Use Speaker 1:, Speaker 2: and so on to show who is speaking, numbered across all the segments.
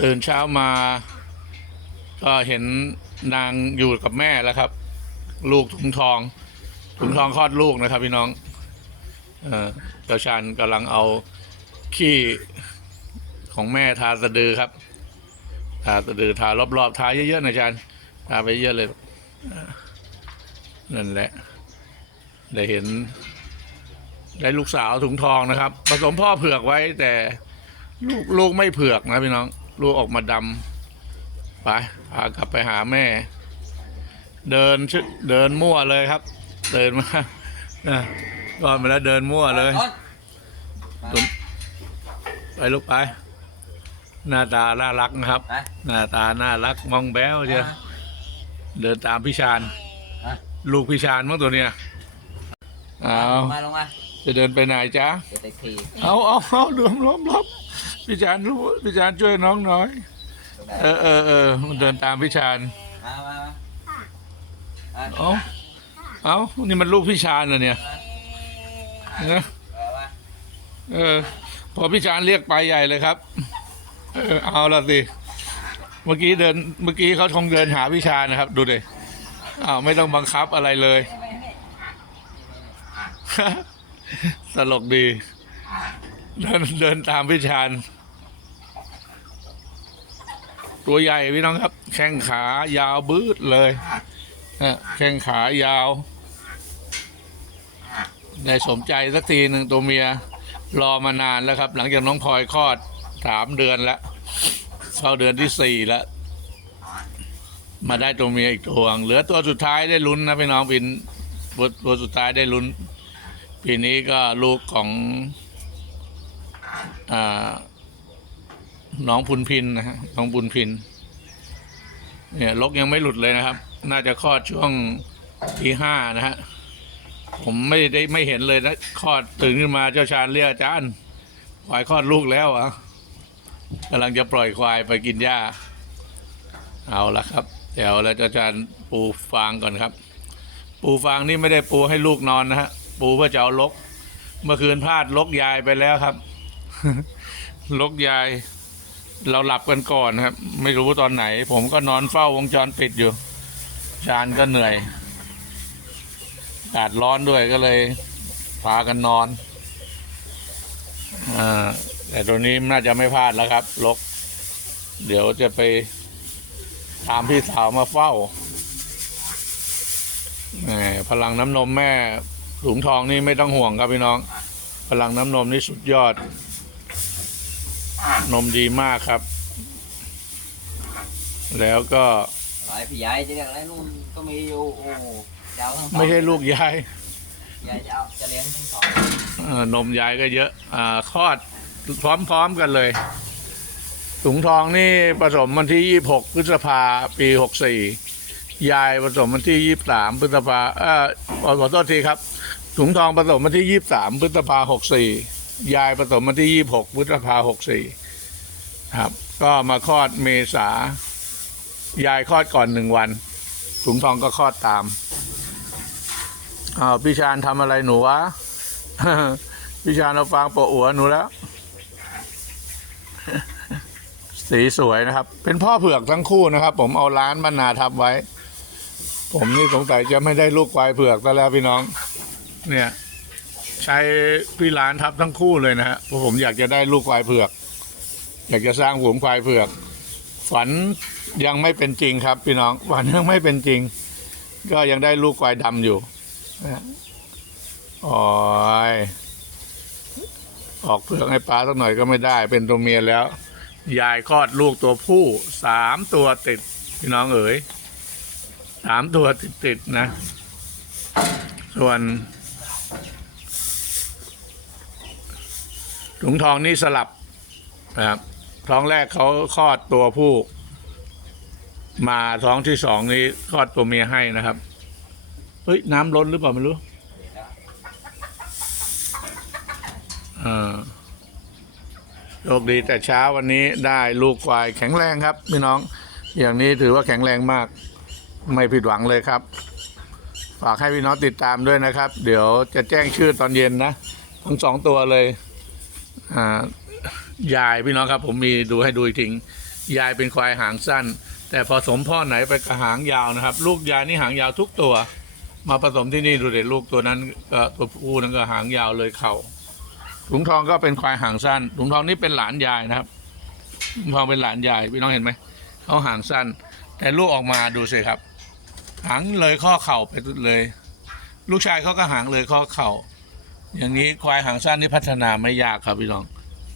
Speaker 1: ตื่นเช้ามา ก็เห็นนางอยู่กับแม่แล้วครับ ลูกถุงทอง ถุงทองคลอดลูกนะครับ พี่น้องเออเจ้าชันกำลังเอาขี้ของแม่ทาสะดือครับ ทาสะดือทารอบๆทาเยอะๆนะชันทาไปเยอะเลยนั่นแหละ ได้เห็น ได้ลูกสาวถุงทองนะครับ ผสมพ่อเผือกไว้แต่ลูกลูกไม่เผือกนะพี่น้อง ลูกออกมาดำไปพากลับไปหาแม่ เดินชึเดินมั่วเลยครับ เดินมาอะก่อนไปแล้วเดินมั่วเลยไปลูกไป หน้าตาน่ารักนะครับ
Speaker 2: ไป
Speaker 1: หน้าตาน่ารักมองแบ้วเชียวเดินตามพี่ชาน
Speaker 2: อะ
Speaker 1: ลูกพี่ชานมั้งตัวเนี้ยเอา
Speaker 2: ลงมาลงมา
Speaker 1: จะเดินไปไหนจ๊ะ
Speaker 2: เดี๋ยวไปขี่
Speaker 1: เอาเอาเอาเดือมล้มล้มพี่ชานรู้พี่ชานช่วยน้องหน่อยเออเออเออมันเดินตามพี่ชาน
Speaker 2: มามามาอะ
Speaker 1: เอาเอานี่มันลูกพี่ชานเหรอเนี่ยนะ
Speaker 2: เออมา
Speaker 1: เออ พอพี่ชานเรียกไปใหญ่เลยครับ เออเอาละสิเมื่อกี้เดินเมื่อกี้เขาคงเดินหาพี่ชานนะครับ ดูดิอ้าวไม่ต้องบังคับอะไรเลย ตลกดี เดินเดินตามพี่ชาน ตัวใหญ่พี่น้องครับ แข้งขายาวบืดเลยนะแข้งขายาวได้สมใจสักทีหนึ่งตัวเมีย รอมานานแล้วครับ หลังจากน้องพลอยคลอดสามเดือนแล้วเข้าเดือนที่สี่แล้ว มาได้ตัวเมียอีกตัวงเหลือตัวสุดท้ายได้ลุ้นนะพี่น้องปินตัวสุดท้ายได้ลุ้น ปีนี้ก็ลูกของอน้องพุนพินนะฮะน้องพุนพิน เนี่ยลกยังไม่หลุดเลยนะครับ น่าจะคลอดช่วงที่ห้านะฮะผมไม่ได้ไม่เห็นเลยนะคลอดตื่นขึ้นมาเจ้าชาญเรียกอาจารย์ควายคลอดลูกแล้วอะกำลังจะปล่อยควายไปกินหญ้า เอาละครับ เดี๋ยวเราจะจานปูฟางก่อนครับ ปูฟางนี่ไม่ได้ปูให้ลูกนอนนะฮะ ปูเพื่อจะเอาลก เมื่อคืนพลาดลกยายไปแล้วครับ ลกยาย เราหลับกันก่อนครับ ไม่รู้ตอนไหน ผมก็นอนเฝ้าวงจรปิดอยู่ ชานก็เหนื่อยอากาศร้อนด้วยก็เลยพากันนอนอาแต่ตัวนี้น่าจะไม่พลาดแล้วครับ ลก เดี๋ยวจะไปตามพี่สาวมาเฝ้าพลังน้ำนมแม่ ถุงทองนี่ไม่ต้องห่วงครับพี่น้อง พลังน้ำนมนี่สุดยอด นมดีมากครับ แล้วก็
Speaker 2: อะไรพี่ยายจะเรียกอะไรนู่นก็มีอยู่โอ้จะเอาทั้งสอง
Speaker 1: ไม่ใช่ลูกยาย
Speaker 2: ยายจะเอาจะเลี้ยงทั้งสอง
Speaker 1: เอ่อนมยายก็เยอะอ่าคลอดพร้อมๆกันเลย ถุงทองนี่ผสมวันที่ 26 พฤษภาปี 64 ยายผสมวันที่ 23 พฤษภาเอ่อขอขอโทษทีครับ ถุงทองผสมวันที่23พฤษภา64ยายผสมวันที่26พฤษภา64ครับ ก็มาคลอดเมษายายคลอดก่อนหนึ่งวัน ถุงทองก็คลอดตามอ้าวพี่ชานทำอะไรหนูวะพี่ชานเอาฟางโปะหัวหนูแล้ว สีสวยนะครับ เป็นพ่อเผือกทั้งคู่นะครับ ผมเอาร้านบรรณาทับไว้ ผมนี่สงสัยจะไม่ได้ลูกควายเผือกแล้วพี่น้อง เนี่ย ใช้พี่ร้านทับทั้งคู่เลยนะฮะเพราะผมอยากจะได้ลูกควายเผือก อยากจะสร้างฝูงควายเผือก ฝันยังไม่เป็นจริงครับ พี่น้องฝันยังไม่เป็นจริง ก็ยังได้ลูกควายดำอยู่นะฮะโอ้ยออกเผือกให้ปลาสักหน่อยก็ไม่ได้เป็นตัวเมียแล้ว ยายคลอดลูกตัวผู้สามตัวติด พี่น้องเอ๋ยสามตัวติดติดๆนะ ส่วน ถุงทองนี่สลับนะครับท้องแรกเขาคลอดตัวผู้ มาท้องที่สองนี้คลอดตัวเมียให้นะครับเฮ้ยน้ำล้นหรือเปล่าไม่รู้อ่าโชคดีแต่เช้าวันนี้ได้ลูกควายแข็งแรงครับพี่น้อง อย่างนี้ถือว่าแข็งแรงมาก ไม่ผิดหวังเลยครับ ฝากให้พี่น้องติดตามด้วยนะครับ เดี๋ยวจะแจ้งชื่อตอนเย็นนะ ทั้งสองตัวเลย ยายพี่น้องครับ ผมมีดูให้ดูอีกทียายเป็นควายหางสั้น แต่ผสมพ่อไหนไปกับหางยาวนะครับ ลูกยายนี่หางยาวทุกตัว มาผสมที่นี่ดูเด็ดลูกตัวนั้นก็ตัวผู้นั้นก็หางยาวเลยเข่าถุงทองก็เป็นควายหางสั้นถุงทองนี่เป็นหลานยายนะครับถุงทองเป็นหลานยายพี่น้องเห็นไหมเขาหางสั้น แต่ลูกออกมาดูสิครับ หางเลยข้อเข่าไปเลย ลูกชายเขาก็หางเลยข้อเข่า อย่างนี้ควายหางสั้นนี่พัฒนาไม่ยากครับพี่น้อง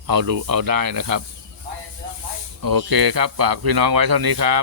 Speaker 1: เอาดูเอาได้นะครับ โอเคครับฝากพี่น้องไว้เท่านี้ครับ